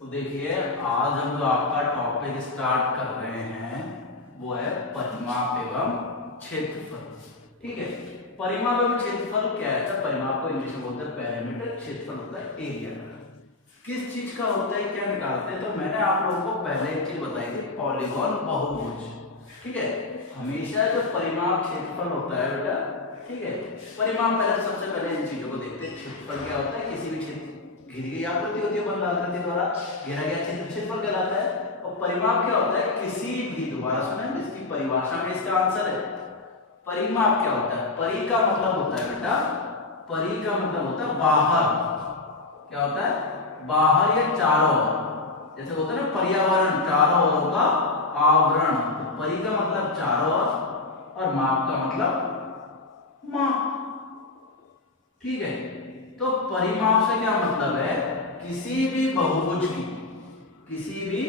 तो देखिए आज हम जो आपका टॉपिक स्टार्ट कर रहे हैं वो है परिमाप एवं क्षेत्रफल। ठीक है, परिमाप एवं क्षेत्रफल क्या है? परिमाप को इंग्लिश में बोलते हैं पैरामीटर, क्षेत्रफल होता है एरिया। किस चीज का होता है, क्या निकालते हैं? तो मैंने आप लोगों को पहले एक चीज बताई थी, पॉलीगॉन, बहुभुज। ठीक है, हमेशा जो परिमाप क्षेत्रफल होता है बेटा, ठीक है, परिमाप पहले सबसे पहले इन चीजों को देखते हैं। क्षेत्रफल क्या होता है? किसी भी क्षेत्र घिरी गई आकृति होती है, बंद आकृति द्वारा घेरा गया क्षेत्र क्षेत्रफल कहलाता है। और परिमाप क्या होता है? किसी भी, दोबारा सुने, इसकी परिभाषा में इसका आंसर है। परिमाप क्या होता है? परि का मतलब होता है बेटा, परि का मतलब होता है बाहर। क्या होता है? बाहर या चारों ओर। जैसे होता है ना पर्यावरण, चारों ओर का आवरण। तो परि का मतलब चारों ओर और माप का मतलब माप। ठीक है, तो परिमाप से क्या मतलब है? किसी भी बहुभुज की, किसी भी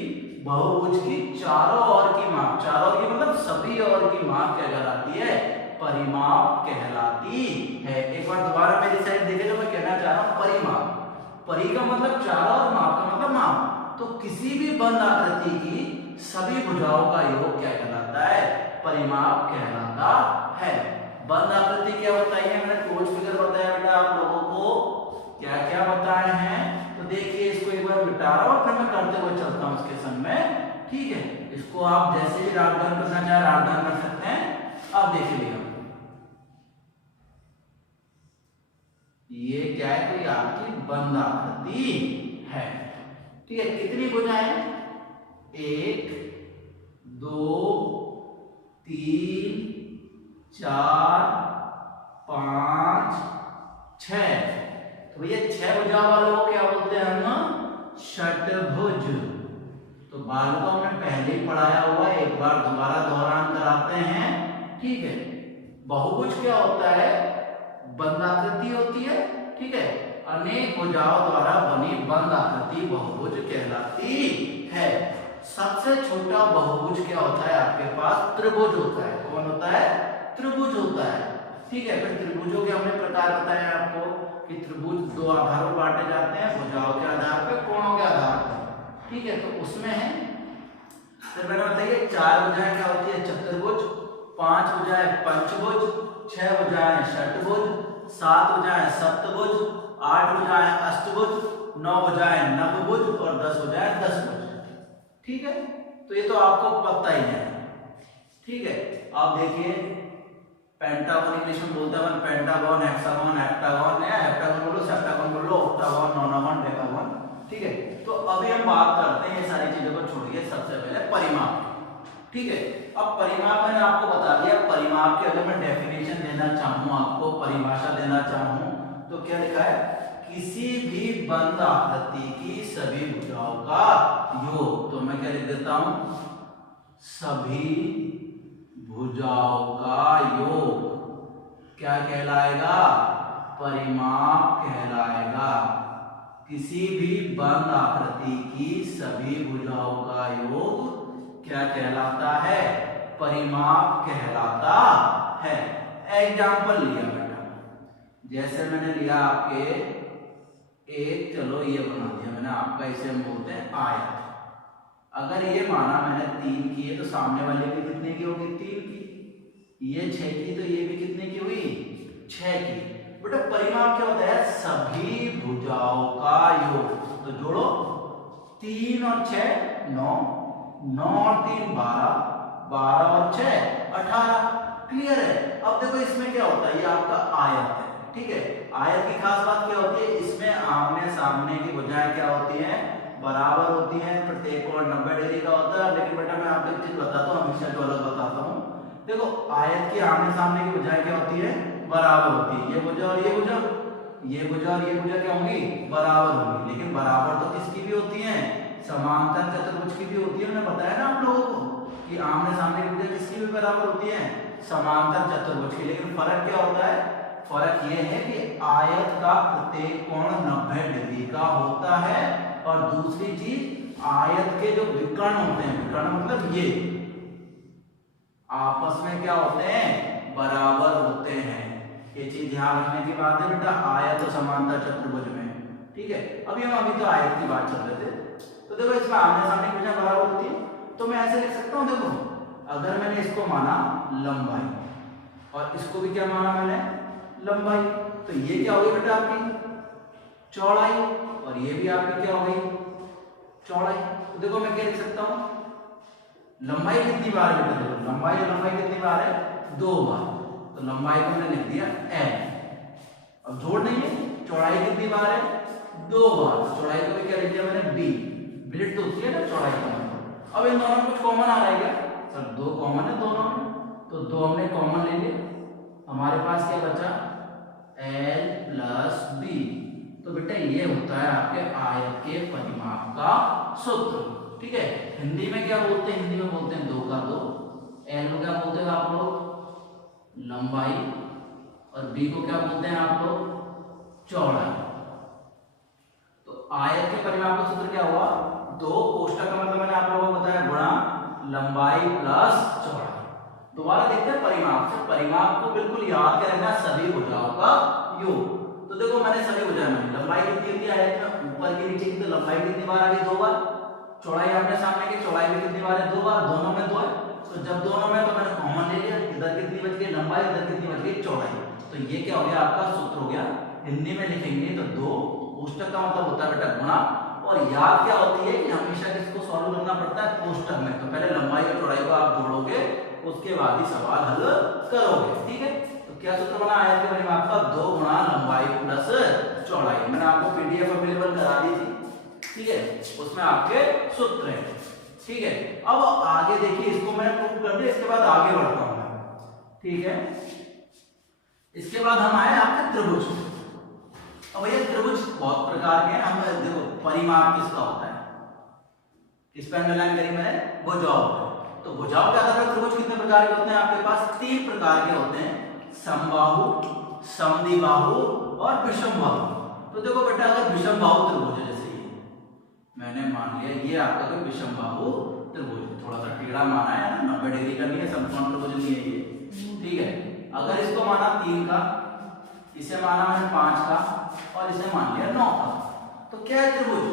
बहुभुज की चारों ओर की माप, चारों ओर की मतलब सभी ओर की माप क्या कहलाती है? परिमाप कहलाती है। एक बार दोबारा मेरी साइड देखे जो मैं कहना चाह रहा हूं, परिमाप, परि का मतलब चारों और माप का मतलब माप। तो किसी भी बंद आकृति की सभी भुजाओं का योग क्या कहलाता है? परिमाप कहलाता है। बंद आकृति क्या बताई है? मैंने टोच फिगर बताया बेटा आप लोगों को, क्या क्या बताए हैं। तो देखिए इसको एक बार मिटा रहा हूं, फिर मैं करते हुए चलता हूं इसके संग में। ठीक है, इसको आप जैसे ही राउंड डाउन करना चाहे राउंड डाउन कर सकते हैं। अब देख लिया, ये क्या है? तो ये आपकी बंद आकृति है। ठीक है, कितनी भुजाएं? 1 2 3 4 5 6। तो भैया 6 भुजा वालों को क्या बोलते हैं हम? षटभुज। तो बाल को हमने पहले ही पढ़ाया हुआ है, एक बार दोबारा दोहरान कराते हैं। ठीक है, बहुभुज क्या होता है? बंद आकृति होती है। ठीक है, अनेक भुजाओं द्वारा बनी बंद आकृति बहुभुज कहलाती है। सबसे छोटा बहुभुज क्या होता है आपके पास? त्रिभुज होता है। कौन होता है? त्रिभुज होता है। ठीक है, फिर त्रिभुजों के हमने प्रकार बताए आपको कि त्रिभुज दो आधारों बांटे जाते हैं, भुजाओं के आधार पर, कोणों के आधार पर। ठीक है, तो उसमें है, फिर मैंने बताइए 4 भुजाएं क्या होती है? चतुर्भुज, 5 भुजाएं पंचभुज, 6 भुजाएं षटभुज, 7 भुजाएं सप्तभुज, 8 भुजाएं अष्टभुज, 9 भुजाएं नवभुज और 10 भुजाएं दशभुज। ठीक है, तो ये तो आपको पता ही है। ठीक है, आप देखिए पेंटागन इंग्लिश में बोलते हैं पेंटागन, हेक्सागन, हेप्टागन, या हेप्टागन बोलो, सेप्टागन बोलो, ऑक्टागन, नोनागन, डेकागन। ठीक है, तो अभी हम बात करते हैं ये सारी चीजों को छोड़िए, सबसे पहले परिमाप। ठीक है, अब परिमाप मैंने आपको बता दिया। परिमाप की अगर मैं डेफिनेशन देना चाहूं, आपको परिभाषा देना चाहूं, तो क्या लिखा है? किसी भी बंद आकृति की सभी भुजाओं का योग। तो मैं क्या लिख देता हूं? सभी भुजाओं का योग क्या कहलाएगा? परिमाप कहलाएगा। किसी भी बंद आकृति की सभी भुजाओं का योग क्या कहलाता है? परिमाप कहलाता है। एग्जाम्पल लिया बेटा, जैसे मैंने लिया आपके एक, चलो ये बना दिया मैंने आपका, इसे हम बोलते हैं आयत। अगर ये माना मैंने 3 की है, तो सामने वाले की कितने की होगी? 3 की। ये 6 की, तो ये भी कितने की हुई? 6 की। बेटा परिमाप क्या होता है? सभी भुजाओं का योग। तो जोड़ो, 3 और 6 9, 9 और 3 12, 12 और 6 18। क्लियर है? अब देखो इसमें क्या होता है, ये आपका आयत है। ठीक है, आयत की खास बात क्या होती है? इसमें आमने सामने की भुजाएं क्या होती हैं? बराबर होती हैं। प्रत्येक कोण 90 डिग्री का होता है। लेकिन बेटा मैं आपको एक चीज बताता हूँ, हमेशा जो अलग बताता हूँ। देखो आयत की आमने सामने की भुजाएं क्या होती है? बराबर होती है। ये भुजा और ये भुजा, ये भुजा और ये भुजा क्या होंगी? बराबर होंगी। लेकिन बराबर तो किसकी भी होती है? समांतर चतुर्भुज की भी होती है। मैंने बताया ना आप लोगों को कि आमने सामने की भुजा किसकी भी बराबर होती है? समांतर चतुर्भुज की। लेकिन फर्क क्या होता है? फर्क ये है कि आयत का प्रत्येक कोण 90 डिग्री का होता है, और दूसरी चीज आयत के जो विकर्ण होते हैं, विकर्ण मतलब ये आपस में क्या होते हैं? बराबर होते हैं। ये चीज ध्यान रखने की बात है बेटा, आयत और समांतर चतुर्भुज में। ठीक है, अभी तो आयत की बात चल रहे थे। तो देखो इसमें आमने सामने की भुजा बराबर होती है, तो मैं ऐसे लिख सकता हूँ। देखो अगर मैंने इसको माना लंबाई और इसको भी क्या माना मैंने लंबाई, तो ये क्या होगी बेटा आपकी चौड़ाई और ये भी आपकी क्या हो गई चौड़ाई। तो देखो मैं क्या लिख सकता हूँ, लंबाई कितनी बार है बेटा, देखो लंबाई कितनी बार है 2 बार, तो लंबाई को मैंने लिख दिया l। अब जोड़ नहीं है, चौड़ाई कितनी बार है 2 बार, तो चौड़ाई को भी क्या लिख दिया मैंने b। बिलिट तो होती है ना चौड़ाई का मतलब। अब इन दोनों में कुछ कॉमन आ रहा है क्या सर, 2 कॉमन है दोनों में, तो 2 हमने कॉमन ले लिए, हमारे पास क्या बचा l प्लस b। तो बेटा ये होता है आपके आयत के परिमाप का सूत्र, ठीक है। हिंदी में क्या बोलते हैं, हिंदी में बोलते हैं 2 का 2, l को क्या बोलते हैं आप लोग लंबाई और b को क्या बोलते हैं आप लोग चौड़ाई। तो आयत के परिमाप का सूत्र क्या हुआ 2 कोष्ठक का मतलब मैंने आप लोगों को बताया गुणा लंबाई प्लस चौड़ाई। दोबारा देखते हैं परिमाप से, परिमाप को बिल्कुल याद रखना सभी भुजाओं का योग। तो देखो मैंने सभी भुजाएं मानी, लंबाई कितनी होती है आयत में ऊपर की नीचे की, तो लंबाई कितनी बार आ गई 2 बार, चौड़ाई आपने सामने की चौड़ाई भी कितनी बार है 2 बार, दोनों में 2 है, तो जब दोनों में तो मैंने कॉमन ले लिया, इधर कितनी बच गई लंबाई, इधर कितनी बच गई चौड़ाई। तो ये क्या हो गया आपका सूत्र हो गया। हिंदी में लिखेंगे तो 2 कोष्ठक का मतलब होता है बेटा गुणा, और याद क्या होती है कि हमेशा किसको सॉल्व करना पड़ता है कोष्ठक में, तो पहले लंबाई और चौड़ाई को आप जोड़ोगे उसके बाद ही सवाल हल करोगे, ठीक है। तो क्या सूत्र बना आयत के परिमाप का 2 गुणा लंबाई प्लस चौड़ाई, मैंने आपको पीडीएफ अवेलेबल करा दी थी, ठीक है, उसमें आपके सूत्र है, ठीक है। अब आगे देखिए, इसको मैंने प्रूव कर दिया, इसके बाद आगे बढ़ता हूं मैं, ठीक है। इसके बाद हम आए आपके त्रिभुज। अब भैया त्रिभुज बहुत प्रकार के हैं, हम देखो परिमाप किसका होता है, किस पे अंडरलाइन करी मैंने भुजाओं पे। तो भुजाओं के आधार पर त्रिभुज कितने प्रकार के होते हैं आपके पास 3 प्रकार के होते हैं, समबाहु, समद्विबाहु और विषमबाहु। तो देखो बेटा अगर विषमबाहु त्रिभुज है, जैसे ये मैंने मान लिया ये आपका कोई विषमबाहु त्रिभुज, थोड़ा सा टेढ़ा माना है ना, 90 डिग्री का नहीं है, समकोण त्रिभुज नहीं है ये, ठीक है। अगर इसको माना 3 का, इसे माना मैंने 5 का और इसे मान लिया 9 का, तो क्या है त्रिभुज,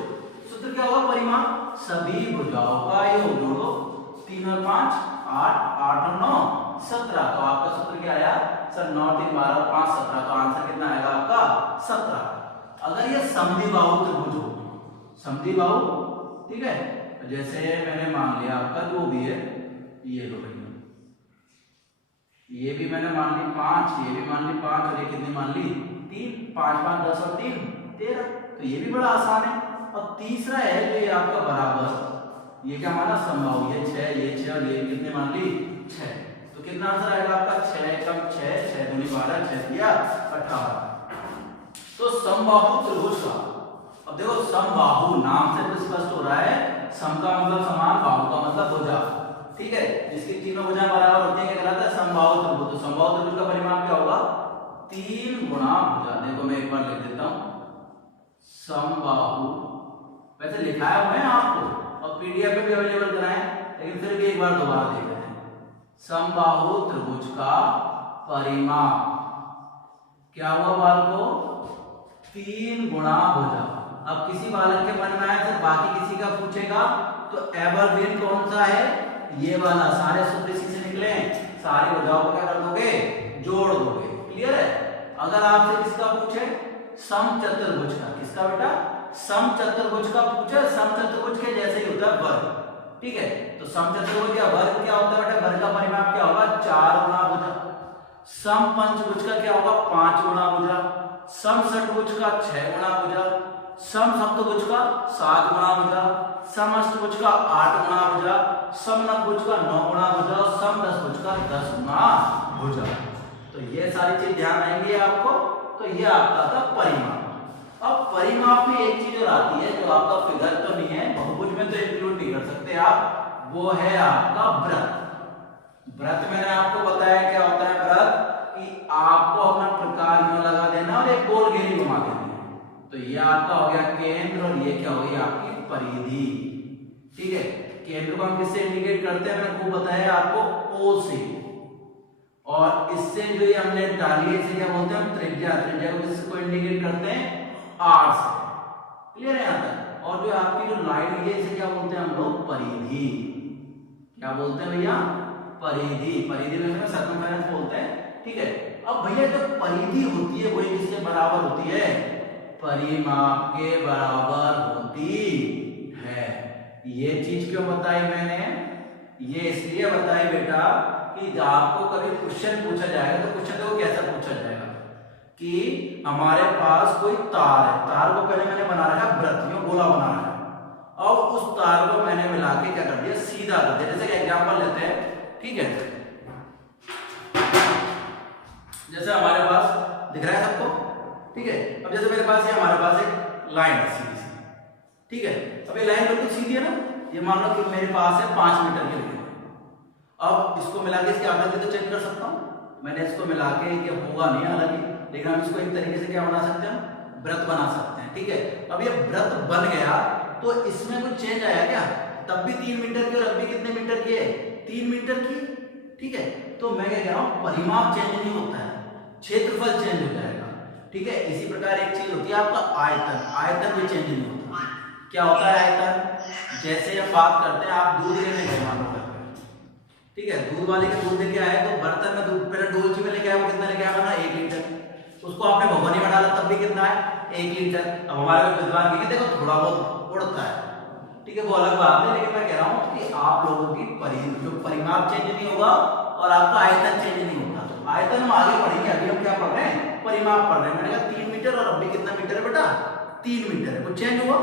सूत्र क्या होगा परिमाप सभी भुजाओं का योग, जोड़ो 3 और 5 8, 8 और 9 17। तो आपका सूत्र क्या आया सर 9 3 12 और 5 17, तो आंसर कितना आएगा आपका 17। अगर ये समद्विबाहु त्रिभुज हो, समद्विबाहु, ठीक है, तो जैसे मैंने मान लिया आपका जो भी है, ये लो भैया, ये भी मैंने मान ली 5, ये भी मान ली 5 और ये कितनी मान ली 3, 5 5 10 और 3 13, तो ये भी बड़ा आसान है। अब तीसरा है जो ये आपका बराबर, ये क्या माना समबाहु, ये 6 ये 6 और ये कितने मान ली 6, तो कितना आंसर आएगा आपका 6 कम 6 6 दूनी 12 6 दिया 18। तो समबाहु त्रिभुज का, अब देखो समबाहु नाम से तो स्पष्ट हो रहा है, सम का मतलब समान, बाहु का मतलब भुजा, ठीक है, जिसकी तीनों भुजाएं बराबर होती हैं क्या कहलाता है समबाहु त्रिभुज। तो समबाहु त्रिभुज का परिमाप क्या होगा 3 गुणा भुजा, देखो मैं एक बार लिख देता हूं समबाहु, वैसे लिखाया हुआ है आपको और पीडीएफ पे भी अवेलेबल कराएं, लेकिन फिर भी एक बार दोबारा देख रहे हैं। समबाहु त्रिभुज का परिमाप क्या हुआ बालको 3 गुणा भुजा। अब किसी बालक के मन में आए तो बाकी किसी का पूछेगा तो एवरग्रीन कौन सा है, ये वाला, सारे सूत्र इसी से निकले, सारी भुजाओं को क्या कर दोगे जोड़ दोगे, क्लियर है। अगर आपसे किसका पूछे समचतुर्भुज का, किसका बेटा समचतुर्भुज का पूछे, समचतुर्भुज के जैसे ही होता है वर्ग, ठीक है। तो समचतुर्भुज का वर्ग क्या होता है बेटा, वर्ग का परिमाप क्या होगा 4 गुणा भुजा। समपंचभुज का क्या होगा 5 गुणा भुजा, समषटभुज का 6 गुणा भुजा, समसप्तभुज का 7 गुणा भुजा, समअष्टभुज का 8 गुणा भुजा, समनवभुज का 9 गुणा भुजा और समदशभुज का 10 गुणा भुजा। तो ये सारी चीज ध्यान रहेंगी आपको। तो ये आपका था परिमाप। अब परिमाप में एक चीज और आती है जो आपका फिगर तो नहीं है, बहुभुज में तो इंक्लूड नहीं कर सकते आप, वो है आपका व्रत। व्रत मैंने आपको बताया क्या होता है व्रत, कि आपको अपना प्रकार यूं लगा देना और एक गोल घेरी घुमा देनी है। तो ये आपका हो गया केंद्र और ये क्या होगी आपकी परिधि, ठीक है। केंद्र को हम किससे इंडिकेट करते हैं, मैंने खूब बताया आपको ओ से, और इससे जो ये हमने डाली है इसे क्या बोलते हैं हम त्रिज्या, त्रिज्या को किसको इंडिकेट करते हैं आर से, क्लियर है यहाँ तक। और जो आपकी जो लाइन है इसे क्या बोलते हैं हम लोग, परिधि। क्या बोलते हैं भैया, परिधि। परिधि में सर्कमफेरेंस बोलते हैं, ठीक है। अब भैया जब परिधि होती है वही किसके बराबर होती है, परिमाप के बराबर होती है। ये चीज क्यों बताई मैंने, ये इसलिए बताई बेटा कि आपको कभी क्वेश्चन पूछा जाएगा तो क्वेश्चन देखो कैसा पूछा जाएगा कि हमारे पास कोई तार है, तार को पहले मैंने बना रखा वृत्त में, गोला बना रखा है, और उस तार को मैंने मिला के क्या कर दिया, सीधा कर दिया। जैसे कि एग्जांपल लेते हैं, ठीक है, जैसे हमारे पास दिख रहा है सबको, ठीक है। अब जैसे मेरे पास ये हमारे पास एक लाइन है सीधी सी, ठीक है। अब ये लाइन बिल्कुल सीधी है ना, ये मान लो कि मेरे पास है 5 मीटर के लिए। अब इसको मिला के इसकी आकृति तो चेंज कर सकता हूँ, मैंने इसको मिला के, ये होगा नहीं हालांकि, लेकिन हम इसको एक तरीके से क्या बना सकते हैं, वृत्त बना सकते हैं, ठीक है। अब ये वृत्त बन गया तो इसमें कुछ चेंज आया क्या, तब भी 3 मीटर की और अब भी कितने मीटर की है, 3 मीटर की, ठीक है। तो मैं क्या कह रहा हूँ, परिमाप चेंज नहीं होता है, क्षेत्रफल चेंज हो जाएगा, ठीक है। इसी प्रकार एक चीज होती है आपका आयतन, आयतन भी चेंज नहीं होता। क्या होता है आयतन, जैसे हम बात करते हैं, आप दूध लेने गए मान लो, ठीक है, दूध वाले के दूध लेके आए तो बर्तन में दूध पहले डोलची में लेके आए, वो कितना लेके आया बना 1 लीटर, उसको आपने भगोनी में डाला तब भी कितना है 1 लीटर। अब हमारे विद्वान कहेंगे देखो थोड़ा बहुत उड़ता है, ठीक है, वो अलग बात है, लेकिन मैं कह रहा हूँ कि आप लोगों की जो परिमाप चेंज नहीं होगा और आपका आयतन चेंज नहीं होगा। तो आयतन हम आगे पढ़ेंगे, अभी हम क्या पढ़ रहे हैं, परिमाप पढ़ रहे हैं। मैंने कहा 3 मीटर और अभी कितना मीटर है बेटा, 3 मीटर है, कुछ चेंज हुआ,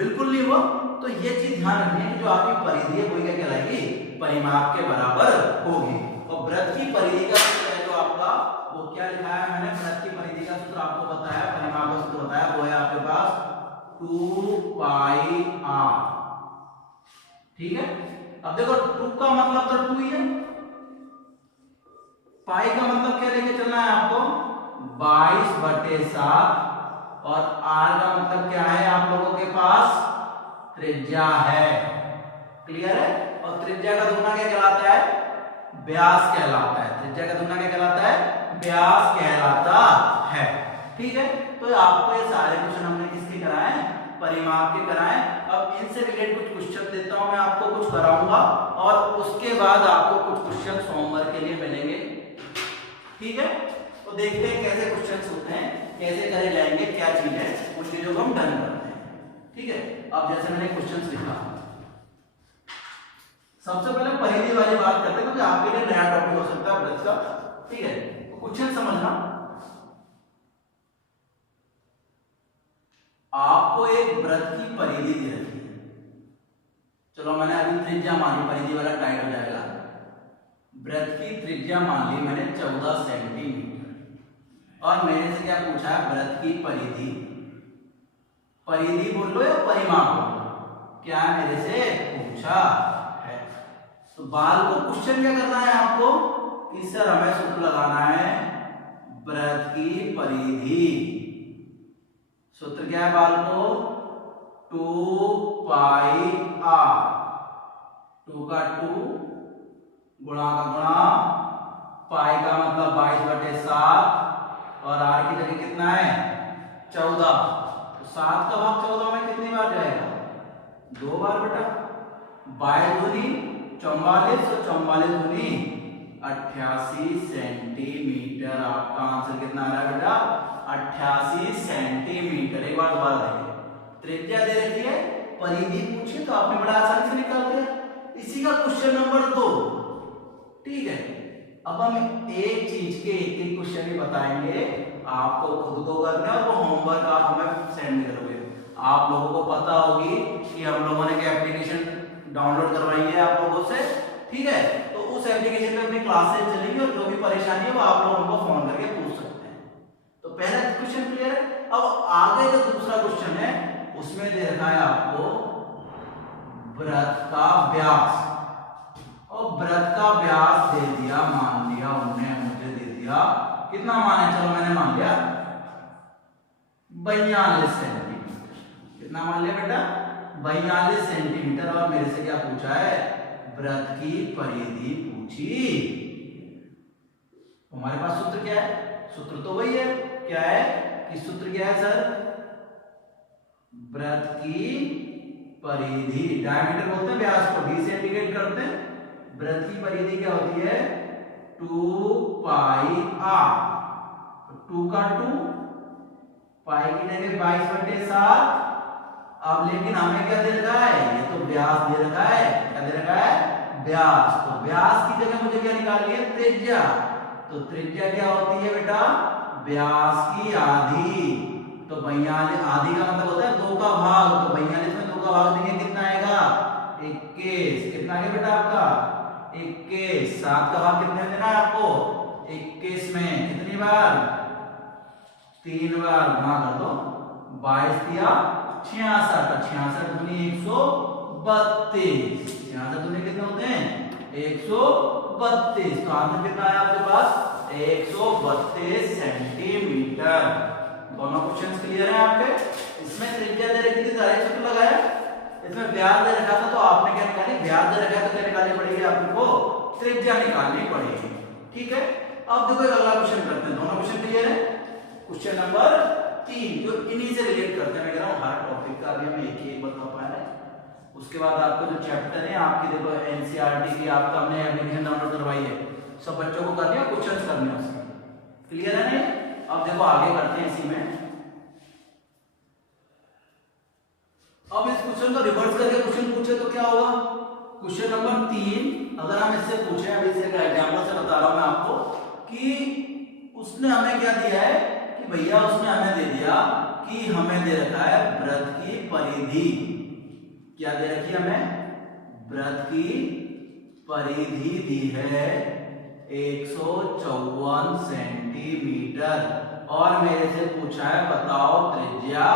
बिल्कुल नहीं हुआ। तो ये चीज ध्यान रखनी है कि जो आपकी परिधि है वो क्या कहलाएगी, परिमाप के बराबर होगी। और वृत्त की परिधि का सूत्र है जो आपका, वो क्या लिखा है मैंने, वृत्त की परिधि का सूत्र आपको बताया, परिमाप का सूत्र बताया, वो है आपके पास 2 पाई r, ठीक है। अब देखो 2 का मतलब तो 2 ही है, पाई का मतलब क्या लेके चलना है आपको, 22/7, और r का मतलब क्या है, आप लोगों के पास त्रिज्या है, क्लियर है। और त्रिज्या का दुगना क्या कहलाता है, व्यास कहलाता है। त्रिज्या का दुगना क्या कहलाता है, व्यास कहलाता है, ठीक है। तो आपको ये सारे क्वेश्चन हमने किसके कराए, परिमाप के कराए। अब इनसे रिलेटेड कुछ क्वेश्चन देता हूं मैं आपको, कुछ कराऊंगा, और उसके बाद आपको कुछ क्वेश्चन सोमवार के लिए मिलेंगे, ठीक है। तो देखते हैं कैसे क्वेश्चन होते हैं, कैसे करे जाएंगे, क्या चीज है, उन चीजों को हम डन करते हैं, ठीक है। अब जैसे मैंने क्वेश्चन लिखा, सबसे पहले परिधि वाली बात करते हैं क्योंकि आपके लिए नया टॉपिक हो सकता है वृत्त का, ठीक है। तो क्वेश्चन समझना, आपको एक वृत्त की परिधि दे रखी है, चलो मैंने अभी त्रिज्या मानी, परिधि वाला टाइट हो जाएगा, वृत्त की त्रिज्या मान ली मैंने 14 सेंटीमीटर, और मेरे से क्या पूछा है, वृत्त की परिधि, परिधि बोल लो या परिमाप बोल लो, क्या मेरे से पूछा है। तो बाल को क्वेश्चन क्या करना है आपको कि सर हमें सूत्र लगाना है वृत्त की परिधि, सूत्र क्या है बाल को, 2 पाई r, 2 का 2, गुणा का गुणा, पाई का मतलब 22/7, और r की जगह कितना है 14, तो 7 का भाग 14 में कितनी बार जाएगा, 2 बार बेटा, 22 दूनी 44, और 44 दूनी 88 सेंटीमीटर। आपका आंसर कितना आ रहा है बेटा, 88 सेंटीमीटर। एक बार दोबारा देखिए, त्रिज्या दे रखी है, परिधि पूछी तो आपने बड़ा आसानी से निकाल दिया। इसी का क्वेश्चन नंबर 2, ठीक है। अब हम एक चीज के एक एक क्वेश्चन ही बताएंगे, आपको खुद को करना है, और वो होमवर्क आप हमें सेंड करोगे। आप लोगों को पता होगी कि हम लोगों ने क्या एप्लीकेशन डाउनलोड करवाई है आप लोगों से, ठीक है। तो उस एप्लीकेशन में अपनी क्लासेस चलेंगी, और जो भी परेशानी है वो आप लोग हमको फोन करके पूछ सकते हैं। तो पहला क्वेश्चन क्लियर है। अब आगे जो दूसरा क्वेश्चन है उसमें दे रखा है आपको वृत्त का व्यास, और वृत्त का व्यास दे दिया, मान लिया उन्होंने मुझे दे दिया, कितना माने, चलो मैंने मान लिया 42 सेंटीमीटर, कितना मान लिया बेटा 42 सेंटीमीटर। और मेरे से क्या पूछा है, वृत्त की परिधि पूछी। हमारे पास सूत्र क्या है, सूत्र तो वही है, क्या है कि सूत्र क्या है सर, वृत्त की परिधि, डायमीटर बोलते हैं व्यास को, डी से इंडिकेट करते हैं। वृत्त की परिधि क्या होती है 2 पाई आर, 2 का 2, पाई की जगह 22/7। अब लेकिन हमें क्या दे रखा है, ये तो व्यास दे रखा है, क्या दे रखा है व्यास, तो व्यास की जगह मुझे क्या निकालनी है त्रिज्या। तो त्रिज्या क्या होती है बेटा व्यास की आधी, तो 42, आधी का मतलब होता है 2 का भाग, तो 42 में 2 का भाग देंगे कितना आएगा 21, कितना आएगा बेटा आपका 21, 7 का भाग कितने में देना है आपको 21 में, कितनी बार 3 बार, गुणा कर दो 22 दिया 66, 66 दूनी 132, 66 दूनी कितने होते हैं 132, तो आंसर कितना है आपके पास 132 सेंटीमीटर। दोनों क्वेश्चंस क्लियर हैं आपके। इसमें त्रिज्या दे रखी थी, डायरेक्ट सूत्र लगाया, इसमें व्यास दे रखा था, तो आपने क्या निकाली, व्यास दे रखा है तो क्या निकालनी पड़ेगी आपको त्रिज्या निकालनी पड़ेगी। ठीक है, अब देखो अगला क्वेश्चन करते हैं, दोनों क्वेश्चन क्लियर है। क्वेश्चन नंबर 3 जो इन्हीं से रिलेट करते हैं, मैं कह रहा हूं हर टॉपिक का अभी हम एक बता पा रहे हैं। उसके बाद आपको जो चैप्टर है आपकी देखो एनसीईआरटी की आपका हमने एप्लीकेशन डाउनलोड करवाई है, सब बच्चों को करनी है, क्वेश्चंस करने हैं उसके, क्लियर है नहीं। अब देखो आगे करते हैं इसी में, अब इस क्वेश्चन को रिवर्स करके क्वेश्चन पूछे तो क्या होगा। क्वेश्चन नंबर 3 अगर हम इससे पूछे, अभी इससे एग्जांपल से बता रहा हूं मैं आपको कि उसने हमें क्या दिया है कि भैया उसने हमें दे दिया कि हमें दे रखा है वृत्त की परिधि, क्या दे रखी है हमें वृत्त की परिधि दी है 154 सेंटीमीटर, और मेरे से पूछा है बताओ त्रिज्या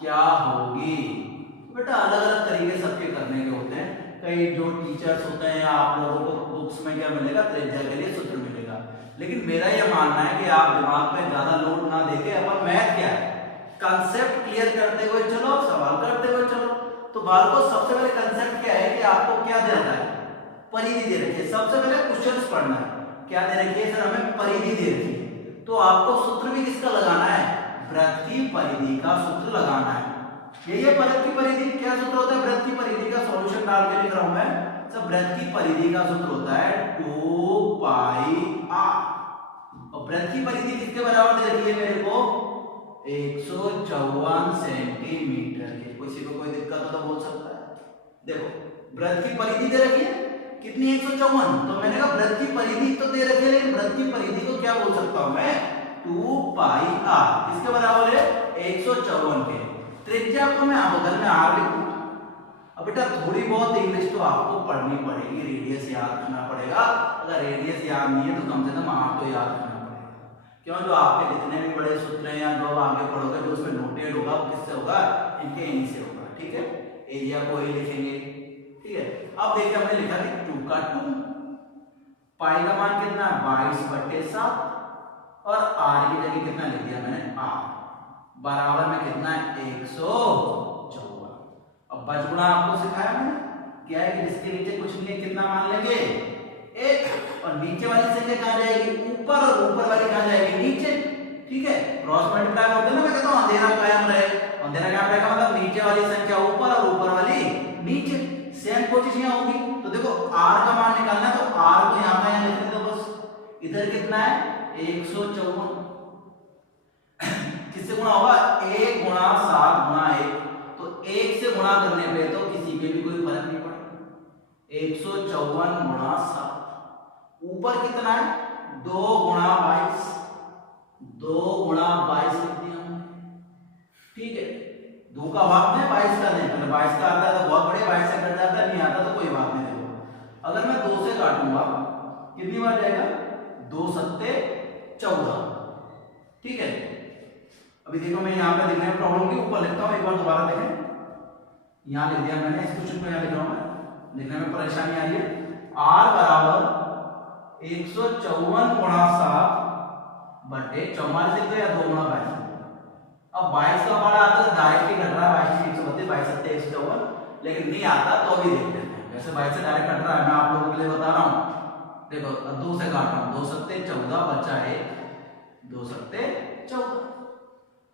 क्या होगी। बेटा अलग अलग तरीके सबके करने के होते हैं, कई जो टीचर्स होते हैं आप लोगों को बुक्स में क्या मिलेगा त्रिज्या के लिए सूत्र मिलेगा, लेकिन मेरा यह मानना है कि आप दिमाग पे ज्यादा लोड ना देके अपन मैथ क्या है कंसेप्ट क्लियर करते हुए चलो, सवाल करते हुए चलो। तो बाल को सबसे पहले कंसेप्ट क्या है कि आपको क्या दे रखा है परिधि दे रखी है, सबसे पहले क्वेश्चंस पढ़ना है, क्या दे रखी है सर हमें परिधि दे रखी है, तो आपको सूत्र भी किसका लगाना है वृत्त की परिधि का सूत्र लगाना है। यही है वृत्त की परिधि, क्या सूत्र होता है वृत्त की परिधि का, सॉल्यूशन डाल के लिख रहा हूं मैं सब, वृत्त की परिधि का सूत्र होता है 2 पाई आर, और वृत्त की परिधि किसके बराबर दे रखी है मेरे को 154 सेंटीमीटर के। किसी को कोई दिक्कत हो तो बोल सकता है। देखो वृत्त की परिधि दे रखी है कितनी 154, तो मैंने कहा वृत्त की परिधि तो दे रखी है, लेकिन वृत्त की परिधि को क्या बोल सकता हूं मैं 2 पाई आर, किसके बराबर है 154 के। त्रिज्या को मैं बगल में आर लिखूं। अब बेटा थोड़ी बहुत इंग्लिश तो आपको पढ़नी पड़ेगी, रेडियस याद करना पड़ेगा, अगर रेडियस याद नहीं है तो कम से कम आर तो याद करना पड़ेगा, क्यों जो आपके जितने भी बड़े सूत्र हैं या जो आगे पढ़ोगे जो उसमें नोटेड होगा वो किससे होगा इनके इन्हीं से होगा। ठीक है, एरिया को ही लिखेंगे। ठीक है, अब देखिए हमने लिखा कि 2 का 2, पाई का मान कितना 22/7, और आर की जगह कितना लिख दिया मैंने आर, बराबर में कितना है 154। अब बचगुणा आपको सिखाया मैंने, क्या है कि जिसके नीचे कुछ नहीं है कितना मान लेंगे 1, और नीचे वाली संख्या कहां जाएगी ऊपर, और ऊपर वाली कहां जाएगी नीचे। ठीक है, क्रॉस मल्टीप्लाई होता है ना, मैं कहता हूं अंधेरा कायम रहे, अंधेरा कायम रहेगा मतलब नीचे वाली संख्या ऊपर और ऊपर वाली नीचे, सेम पोजीशन होगी। तो देखो r का मान निकालना है, तो r को यहां पे लिख दो बस, इधर कितना है 154, किससे गुणा होगा 1 गुणा 7 गुणा 1, तो 1 से गुणा करने पे तो किसी के भी कोई फर्क नहीं पड़ेगा। 154 गुणा 7, ऊपर कितना है 2 गुणा 22, 2 गुणा 22 लिख दिया हमने। ठीक है, 2 का भाग में 22 का नहीं, मतलब 22 का आता है तो बहुत बड़े, 22 से कट जाता है नहीं आता तो कोई बात नहीं। देखो अगर मैं 2 से काटूंगा कितनी बार जाएगा 2 सत्ते 14। ठीक है, अभी देखो मैं यहाँ पे लिखने में प्रॉब्लम की ऊपर लिखता हूँ, एक बार दोबारा देखें, यहाँ लिख दिया मैंने, इस क्वेश्चन को यहाँ लिख रहा हूँ मैं, लिखने में परेशानी आ रही है। r बराबर 154 गुणा 7 बटे 44 लिख दो या 2 गुणा 22। अब 22 का बड़ा आता है डायरेक्ट ही कट रहा है 22 से 132, 22 सत्ते 154, लेकिन नहीं आता तो अभी देख लेते हैं। वैसे 22 से डायरेक्ट कट रहा है, मैं आप लोगों के लिए बता रहा हूँ। देखो 2 से काट रहा हूँ, 2 सत्ते 14 बचा 1, 2 सत्ते 14।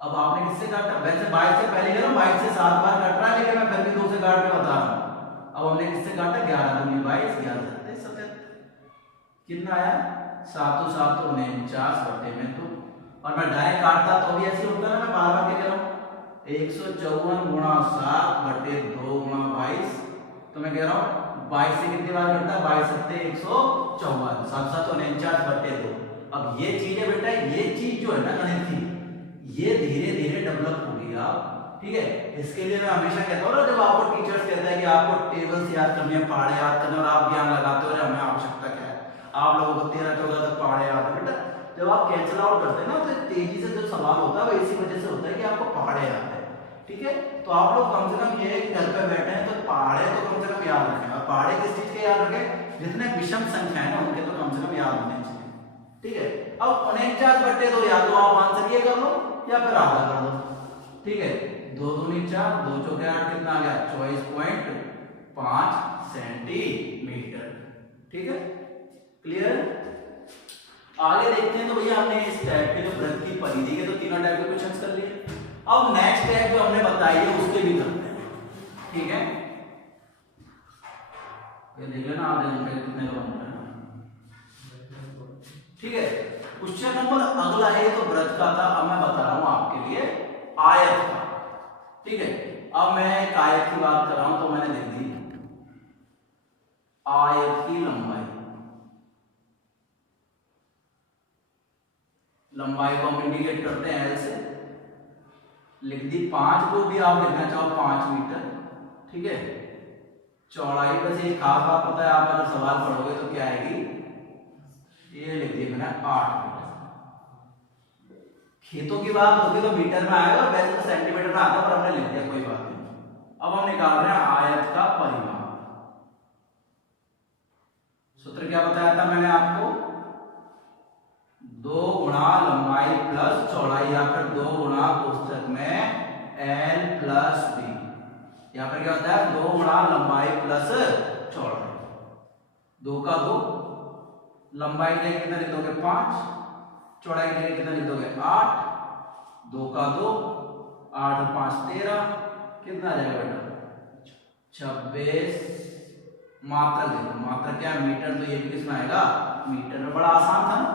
अब आपने किससे काटा? वैसे 22 से पहले कह रहा हूं 22 से 7 बार कट रहा है, लेकिन मैं फिर भी 2 से काट के बता रहा हूं। अब हमने किससे काटा? 11 दूनी 22, 11 सत्ते 77। कितना आया? 7 7 49 बटे में 2। और मैं डायरेक्ट काटता तो भी ऐसे होता ना, मैं बार बार क्या कह रहा हूं 154 गुणा 7 बटे 2 गुणा 22। तो मैं कह रहा हूं 22 से कितनी बार कटता है? 22 सत्ते 154, 7 7 49 बटे 2। अब ये चीज है बेटा, ये चीज जो है ना गणित की, ये धीरे धीरे डेवलप होगी आप, ठीक है। इसके लिए मैं हमेशा कहता हूँ ना, जब आपको टीचर्स कहते हैं कि आपको टेबल्स याद करनी है, पहाड़े याद करना, और आप ज्ञान लगाते हो हमें आवश्यकता क्या है, आप लोगों को 13 14 तक पहाड़े याद है बेटा। जब आप कैंसिल आउट करते हैं ना, तो तेजी से जो सवाल होता है वो इसी वजह से होता है कि आपको पहाड़े याद है, ठीक है। तो आप लोग कम से कम ये घर पे बैठे हैं तो पहाड़े तो कम से कम याद रखें। और पहाड़े किस चीज के याद रखें? जितने विषम संख्या है ना उनके तो कम से कम याद होने चाहिए, ठीक है। अब 49 बटे 2, या तो आप आंसर ये कर लो या फिर आधा कर दो, ठीक है। 2 दूनी 4, 2 चौके 8, कितना आ गया? 24.5 सेंटीमीटर, ठीक है। क्लियर? आगे देखते हैं। तो भैया हमने इस टाइप के जो वृत्त की परिधि के तो तीनों टाइप के क्वेश्चंस कर लिए। अब नेक्स्ट टाइप जो हमने बताई है उसके भी करते हैं, ठीक है। ये देख लेना आधे घंटे कितने का बनता है, ठीक है। क्वेश्चन नंबर अगला है तो वृत्त का था, अब मैं बता रहा हूं आपके लिए आयत का, ठीक है। अब मैं एक आयत की बात कर रहा हूं, तो मैंने लिख दी आयत की लंबाई। लंबाई को हम इंडिकेट करते हैं एल से, लिख दी 5, को भी आप लिखना चाहो 5 मीटर, ठीक है। चौड़ाई बस एक खास बात पता है, आप अगर सवाल पढ़ोगे तो क्या आएगी, ये लिख दिया मैंने 8 मीटर। खेतों की बात होगी तो मीटर में आएगा, वैसे तो सेंटीमीटर में आता है, पर हमने लिख दिया, कोई बात नहीं। अब हम निकाल रहे हैं आयत का परिमाप। सूत्र क्या बताया था मैंने आपको? 2 गुणा लंबाई प्लस चौड़ाई, या फिर 2 गुणा कोष्ठक में एल प्लस बी। यहाँ पर क्या होता है? 2 गुणा लंबाई प्लस चौड़ाई, 2 का 2, लंबाई के कितना लिख दोगे 5, चौड़ाई के कितना लिख दोगे 8, 2 का 2, 8 और 5 13, कितना आ जाएगा बेटा? 26। मात्रक देखो, मात्रक क्या है? मीटर, तो ये भी किसमें आएगा? मीटर में। बड़ा आसान था ना,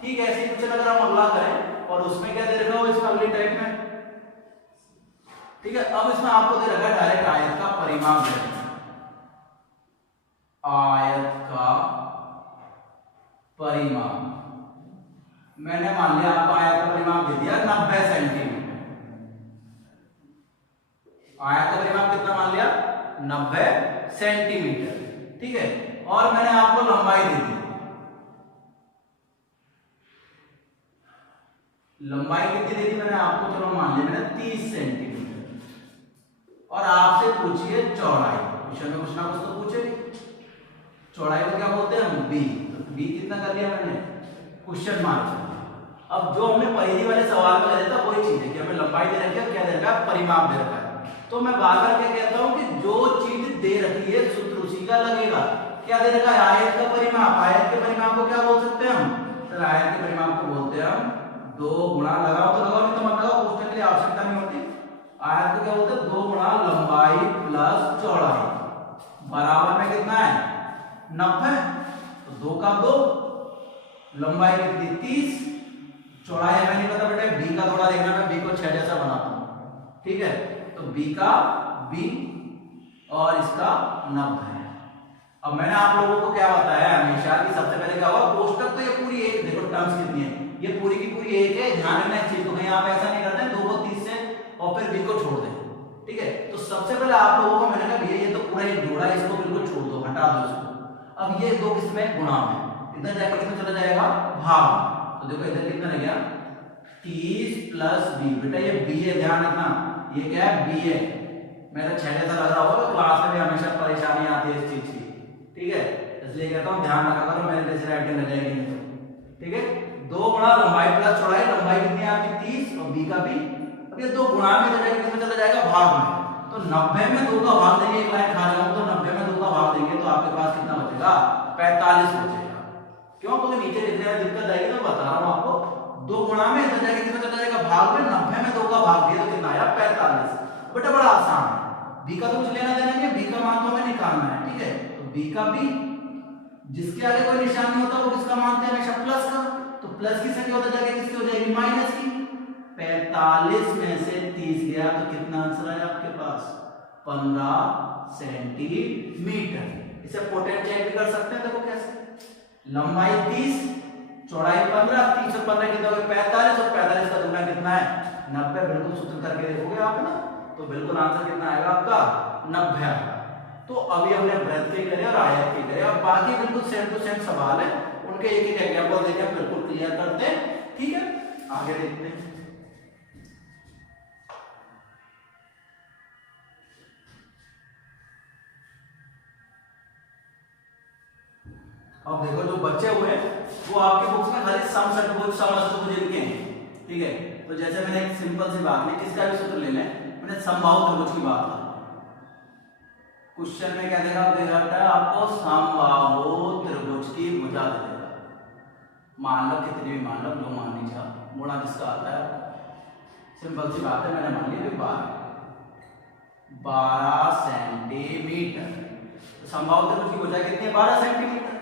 ठीक है। ऐसे क्वेश्चन अगर हम अगला करें और उसमें क्या दे रखा हो इसमें अगली टाइप में, ठीक है। अब इसमें आपको दे रखा है डायरेक्ट आयत का परिमाप दे रखा है, आयत का परिमाप। मैंने मान लिया आपको आयत का परिमाप दे दिया 90 सेंटीमीटर। आयत का परिमाप कितना मान लिया? 90 सेंटीमीटर, ठीक है। और मैंने आपको लंबाई दे दी, लंबाई कितनी दे दी मैंने आपको? चलो मान लिया मैंने 30 सेंटीमीटर। और आपसे पूछिए चौड़ाई, क्वेश्चन में कुछ ना कुछ तो पूछेगी। चौड़ाई को क्या बोलते हैं हम? बी। तो बी कितना कर लिया मैंने? Question mark. अब जो हमने परिधि वाले सवाल में कहा था वही चीज है कि हमें लंबाई दे रखी है, क्या दे रखा है? परिमाप दे रखा है। तो मैं बार बार क्या कहता हूं कि जो चीज दे रखी है सूत्र उसी का लगेगा। क्या दे रखा है? आयत का परिमाप। आयत के परिमाप को क्या बोल सकते हैं हम? सर आयत के परिमाप को बोलते हैं हम 2 गुणा, लगाओ तो लगाओ, नहीं तो मत लगाओ, कोष्ठक के लिए आवश्यकता नहीं होती। आयत को क्या बोलते हैं? 2 गुणा लंबाई प्लस चौड़ाई बराबर में कितना है? 90। तो 2 का 2, लंबाई कितनी? 30, चौड़ाई हमें नहीं पता बेटा, बी का थोड़ा देखना, मैं बी को 6 जैसा बनाता हूं, ठीक है। तो बी का बी और इसका 90 है। अब मैंने आप लोगों को क्या बताया हमेशा कि सबसे पहले क्या होगा? कोष्ठक तो ये पूरी एक, देखो टर्म्स कितनी है, ये पूरी की पूरी एक है। ध्यान रखना इस चीज को, कहीं आप ऐसा नहीं करते 2 को 30 से और फिर बी को छोड़ दें, ठीक है। तो सबसे पहले आप लोगों को मैंने कहा भैया ये तो पूरा एक जोड़ा है, इसको बिल्कुल छोड़ दो, हटा दो इसको। अब ये 2 किसमें? गुणा में, इधर जाकर कितना चला जाएगा? भाग। तो देखो इधर कितना रह गया? 30 प्लस बी। बेटा ये बी है, ध्यान रखना, ये क्या है? बी है। मेरा 6 जैसा लग रहा होगा, क्लास में भी हमेशा परेशानी आती है इस चीज की, ठीक है। इसलिए कहता हूं ध्यान रखा करो, मेरे जैसे राइटिंग रह जाएगी नहीं तो, ठीक है। 2 गुणा लंबाई प्लस चौड़ाई, लंबाई कितनी है आपकी? 30 और बी का बी। अब ये 2 गुणा में किसमें चला जाएगा? भाग में। तो 90 में 2 का भाग देंगे, एक लाइन खा रहा हूं तो 90 में 2 का भाग देंगे तो आपके पास कितना बचेगा? 45 बचेगा। क्यों? क्योंकि नीचे लिखने में दिक्कत आएगी, तो बता रहा हूं आपको 2 गुणा में तो जाके कितना चला जाएगा भाग में, 90 में 2 का भाग दिया तो कितना आया 45। बेटा बड़ा आसान है, b का तो कुछ लेना देना नहीं है, b का मान तो हमें निकालना है, ठीक है। तो b का b, जिसके आगे कोई निशान नहीं होता वो किसका मानते हैं हमेशा प्लस का, तो प्लस की संख्या होता जाके किसकी हो जाएगी माइनस की। 45 में से 30 गया तो कितना आंसर आया आपके पास 15 सेंटीमीटर। इसे पोटेंशियल चेक भी कर सकते हैं, देखो कैसे, लंबाई 30, चौड़ाई 15, 30 और 15 कितना हो गया 45, और 45 का दुगना कितना है 90। बिल्कुल सूत्र करके देखोगे आप ना, तो बिल्कुल आंसर कितना आएगा आपका 90 आएगा। तो अभी हमने वृत्त के करे और आयत के करे, और बाकी बिल्कुल सेम टू सेम सवाल है, उनके एक एक एग्जांपल देके हम बिल्कुल क्लियर करते हैं, ठीक है। आगे देखते हैं। अब देखो जो बच्चे हुए वो आपके बुक्स में खाली सम षटभुज सम अष्टभुज लिखे हैं, ठीक है। तो जैसे मैंने एक सिंपल सी बात नहीं, किसका भी सूत्र ले लें, मैंने समबाहु त्रिभुज की बात की। क्वेश्चन में क्या देगा बेटा आपको समबाहु त्रिभुज की भुजा दे देगा, मान लो कितनी भी मान लो, जो मान लीजिए गुणा जिसका आता है, सिंपल सी बात है, मैंने मान लिया 12 सेंटीमीटर। तो समबाहु त्रिभुज की भुजा कितनी है 12 सेंटीमीटर।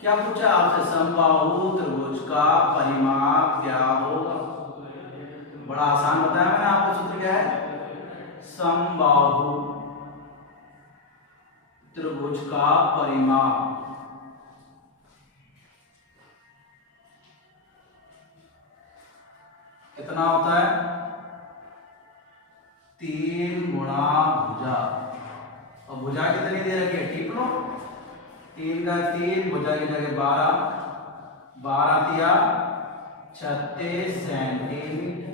क्या पूछा आपसे, समबाहु त्रिभुज का परिमाप क्या होगा। बड़ा आसान बताया मैंने आपको, सूत्र क्या है, समबाहु त्रिभुज का परिमाप कितना होता है 3 गुणा भुजा, और भुजा कितनी दे रखी है टिप लो, 3 का 3, भुजा की जगह 12, 12 दिया 36 सेंटीमीटर।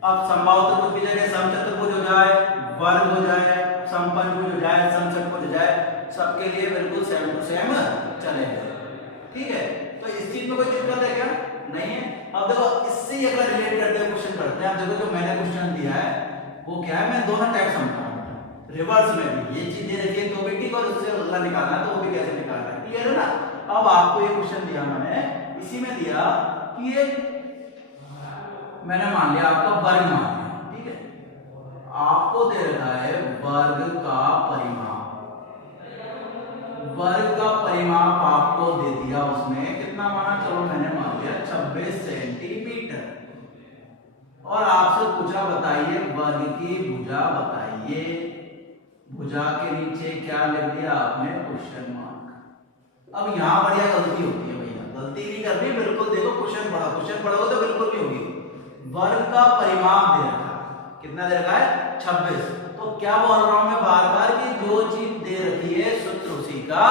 अब समबाहु त्रिभुज की जगह समचतुर्भुज हो जाए, वर्ग हो जाए, समपंचभुज हो जाए, समषटभुज हो जाए, सबके लिए बिल्कुल सेम टू सेम चलेगा, ठीक है। तो इस चीज में कोई दिक्कत है क्या, नहीं है। अब देखो इससे ही अगर रिलेट करते हुए क्वेश्चन करते हैं, अब देखो जो मैंने क्वेश्चन दिया है वो क्या है, मैं दोनों टाइप समझाऊंगा, रिवर्स में भी ये चीज दे रखी है तो भी ठीक, और उससे अगला निकालना है तो वो भी कैसे निकालना है, क्लियर है ना। अब आपको ये क्वेश्चन दिया मैंने, इसी में दिया कि ये मैंने मान लिया आपका वर्ग मान लिया, ठीक है। आपको दे रखा है वर्ग का परिमाप, वर्ग का परिमाप आपको दे दिया, उसमें कितना माना, चलो मैंने मान लिया 26 सेंटीमीटर, और आपसे पूछा बताइए वर्ग की भुजा बताइए, भुजा के नीचे क्या लिख दिया आपने क्वेश्चन मार्क। अब यहां बढ़िया गलती होती है भैया, गलती नहीं करनी, बिल्कुल देखो क्वेश्चन पढ़ोगे तो बिल्कुल नहीं होगी। वर्ग का परिमाप दे रखा है, कितना दे रखा है 26, तो क्या बोल रहा हूं मैं बार बार कि जो चीज दे रखी है सूत्र उसी का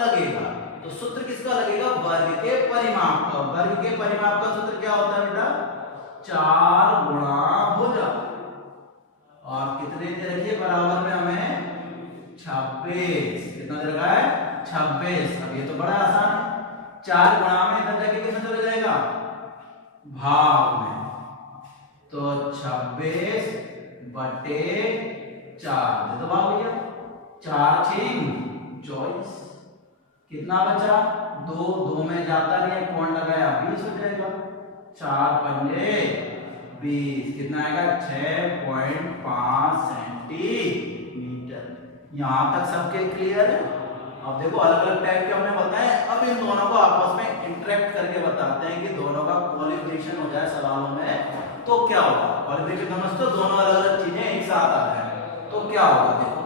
लगेगा। तो सूत्र किसका लगेगा, वर्ग के परिमाप का। वर्ग के परिमाप का सूत्र क्या होता है बेटा 4 गुणा भुजा, और कितने दे रखिए बराबर में हमें 26, कितना दे रखा है 26। अब ये तो बड़ा आसान है, 4 गुणा में इधर जाके कितना चला जाएगा भाग में, तो 26 बटे 4 दे दो भाग भैया, 4 6 24, कितना बचा 2, 2 में जाता नहीं है, कौन लगाया 20 हो जाएगा, 4 पंजे 20, कितना आएगा 6.5 सेंटीमीटर। यहां तक सबके क्लियर है। अब देखो अलग अलग टाइप के हमने बताए, अब इन दोनों को आपस में इंटरेक्ट करके बताते हैं कि दोनों का क्वालिफिकेशन हो जाए सवालों में, तो क्या होगा। क्वालिफिकेशन समझते हो, दोनों अलग अलग चीजें एक साथ आ रहे हैं तो क्या होगा। देखो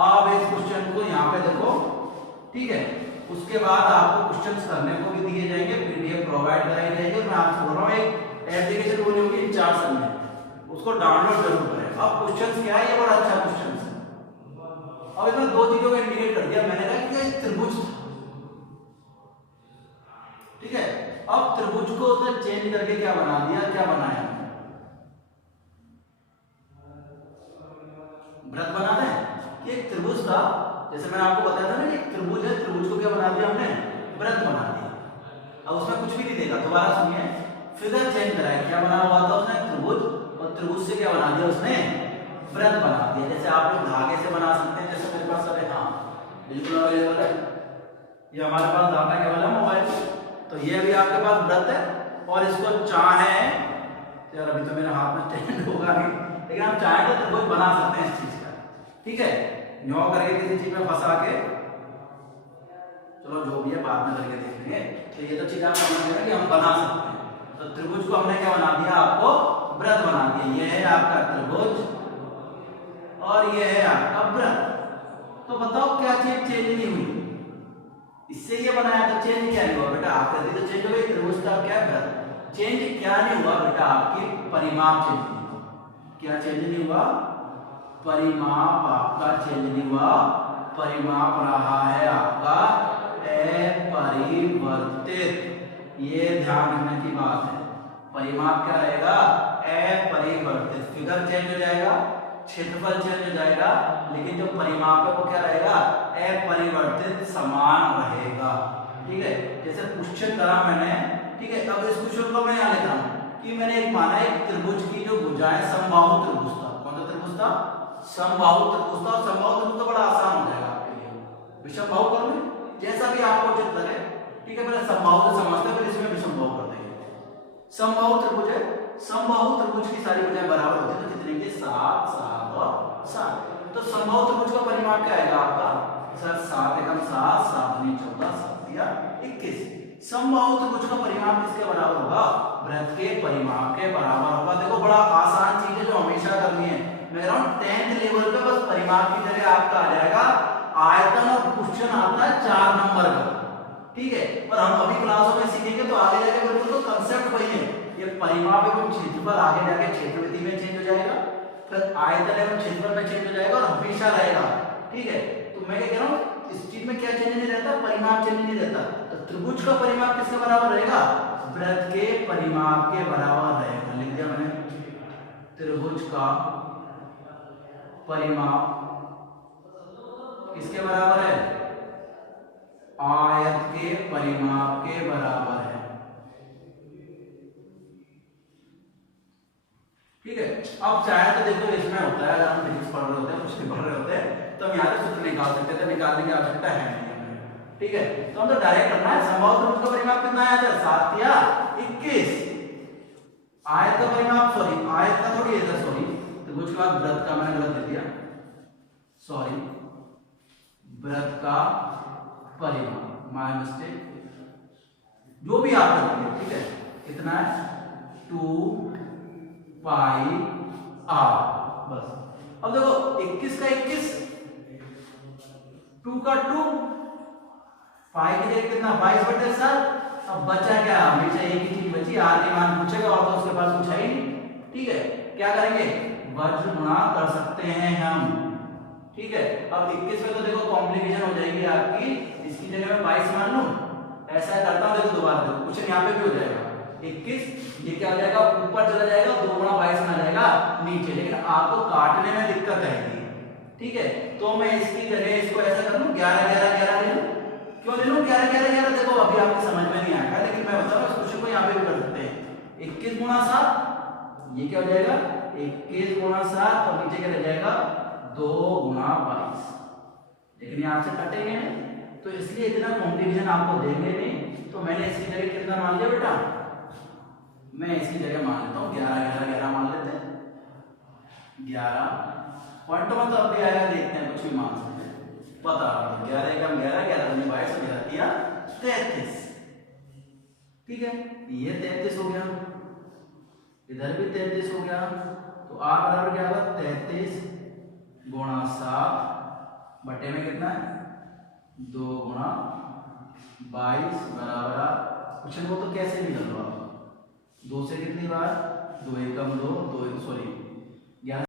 आप इस क्वेश्चन को यहाँ पे देखो, ठीक है, उसके बाद आपको क्वेश्चंस करने को भी दिए जाएंगे, पीडीएफ प्रोवाइड कराई जाएगी। मैं आपसे बोल रहा हूँ एक एप्लीकेशन बोली होगी 4 समय, उसको डाउनलोड जरूर करें। अब क्वेश्चंस क्या है, ये बड़ा अच्छा क्वेश्चन है। अब इसमें 2 चीजों को इंडिकेट कर दिया मैंने, कहा कि त्रिभुज, ठीक है। अब त्रिभुज को उसने चेंज करके क्या बना दिया, क्या बनाया वृत्त बना दें। ये एक त्रिभुज था, जैसे मैंने आपको बताया था ना, एक त्रिभुज है, त्रिभुज को क्या बना दिया हमने वृत्त बना दिया। अब उसमें कुछ भी नहीं देगा, दोबारा सुनिए, फिगर चेंज कराया, क्या बना हुआ था उसने त्रिभुज, और त्रिभुज से क्या बना दिया उसने वृत्त बना दिया। जैसे आप लोग धागे से बना सकते हैं, जैसे मेरे पास सब है, हाँ बिल्कुल अवेलेबल है, ये हमारे पास डाटा केवल है मोबाइल, तो ये भी आपके पास वृत्त है, और इसको चाहे, यार अभी तो मेरे हाथ में स्टैंड होगा नहीं, लेकिन हम चाहे तो त्रिभुज बना सकते हैं इस चीज का, ठीक है। न्यो करके किसी चीज में फंसा के, चलो जो भी है बाद में करके देखेंगे। तो ये तो चीज आप समझ गए कि हम बना सकते हैं। तो त्रिभुज को हमने क्या बना दिया, आपको वृत्त बना दिया। ये है आपका त्रिभुज और ये है आपका वृत्त। तो बताओ क्या चीज चेंज नहीं हुई, इससे ये बनाया तो चेंज क्या नहीं हुआ बेटा, आकृति तो चेंज हो गई, त्रिभुज का क्या वृत्त। चेंज क्या नहीं हुआ बेटा, आपकी परिमाप चेंज नहीं हुआ। क्या चेंज नहीं हुआ, परिमाप आपका चेंज नहीं हुआ। परिमाप रहा है आपका अपरिवर्तित। ये ध्यान रखने की बात है, परिमाप क्या रहेगा, अपरिवर्तित। फिगर चेंज हो जाएगा, क्षेत्रफल चेंज हो जाएगा, लेकिन जो परिमाप है वो क्या रहेगा, अपरिवर्तित समान रहेगा, ठीक है। जैसे क्वेश्चन करा मैंने, ठीक है। अब इस क्वेश्चन को मैं यहाँ लेता हूँ कि मैंने एक माना एक त्रिभुज की जो भुजाएं समबाहु त्रिभुज था। कौन सा त्रिभुज था, समबाहु त्रिभुज था। और समबाहु त्रिभुज तो बड़ा आसान हो जाएगा आपके लिए, विषमबाहु कर लें जैसा भी आपको उचित लगे, ठीक है। पहले समबाहु से समझते हैं, फिर इसमें विषमबाहु कर देंगे। समबाहु त्रिभुज है, समबाहु त्रिभुज की सारी भुजाएं बराबर होती है, तो कितने के 7 7 और 7। तो समबाहु त्रिभुज का परिमाप क्या आएगा आपका, सर 7 एकम 7, 7 दूनी 14, 7 या 21। समबाहु त्रिभुज का परिमाप किसके बराबर होगा, वृत्त के परिमाप के बराबर होगा। देखो बड़ा आसान चीज है जो हमेशा करनी है। मैं कह रहा हूं 10th लेवल पे बस परिमाप की जगह आपका आ जाएगा आयतन, और क्वेश्चन आता है 4 नंबर का, ठीक है। और हम अभी क्लासों में सीखेंगे तो आगे जाके बिल्कुल तो कांसेप्ट वही है। ये परिमाप एवं क्षेत्रफल आगे जाके क्षेत्रविधि में चेंज हो जाएगा, फिर आयतन एवं क्षेत्रफल में चेंज हो जाएगा और हमेशा रहेगा, ठीक है। तो मैं क्या कह रहा हूं, इस चीज में क्या चेंज नहीं रहता, परिमाप चेंज नहीं रहता। तो त्रिभुज का परिमाप किसके बराबर रहेगा, वृत्त के परिमाप के बराबर रहेगा। लिख दिया मैंने, त्रिभुज का परिमाप किसके बराबर है, आयत के परिमाप के बराबर है, ठीक है। अब चाहे तो देखो इसमें होता है, अगर हम फिजिक्स पढ़ रहे होते हैं, कुछ भी पढ़ रहे होते हैं, तो हम यहाँ से सूत्र निकाल सकते थे, निकालने की आवश्यकता है नहीं, ठीक है। तो हम तो डायरेक्ट करना है। समबाहु त्रिभुज का परिमाप कितना आया था, 7 या 21। आयत का परिमाप, सॉरी आयत का थोड़ी है, सॉरी त्रिभुज का वृत्त का मैंने गलत दे दिया, सॉरी वृत्त का परिमाप, माय मिस्टेक, जो भी आप करेंगे, ठीक है। कितना है, 2 पाई आर, बस। अब देखो 21 का 21, 2 का 2, पाई की जगह कितना 22/7। अब बचा क्या, हमेशा एक ही चीज बची, आर के मान पूछेगा और तो उसके पास कुछ है ही नहीं, ठीक है। क्या करेंगे, वर्ग गुणा कर सकते हैं हम, ठीक है। अब 21 में तो देखो कॉम्प्लिकेशन हो जाएगी आपकी, इसकी जगह मैं 22 मान लूं, ऐसा करता हूं, देखो दोबारा देखो क्वेश्चन यहाँ पे भी हो जाएगा 21, ये क्या हो जाएगा, ऊपर चला जाएगा, 2 गुणा 22 में आ जाएगा नीचे, लेकिन आपको काटने में दिक्कत आएगी, ठीक है। तो मैं इसकी जगह इसको ऐसा कर लूं, 11 11 11 ले लूं। क्यों ले लूं 11 11 11, देखो अभी आपको समझ में नहीं आएगा, लेकिन मैं बता रहा हूं इस क्वेश्चन को यहाँ पे भी कर सकते हैं। 21 गुणा 7, ये क्या हो जाएगा, 21 गुणा 7, और नीचे क्या रह जाएगा, 2 गुणा 22, लेकिन यहाँ से कटेंगे नहीं, तो इसलिए इतना कॉम्प्लिकेशन आपको देंगे नहीं। तो मैंने इसकी जगह कितना मान लिया बेटा, मैं इसकी जगह मान लेता हूँ 11 11 11 मान लेते हैं। 11 पॉइंट में तो अब भी आएगा, देखते हैं कुछ भी मान सकते हैं, पता 11 एकम 11, 11 दूनी 22, 11 तिया 33, ठीक है। ये 33 हो गया, इधर भी 33 हो गया, तो आर बराबर क्या होगा, 33 गुणा 7 बटे में कितना है, 2 गुणा 22 बराबर, क्वेश्चन को तो कैसे भी कर लो आप, 2 से कितनी बार, 2 एकम 2, 2 सॉरी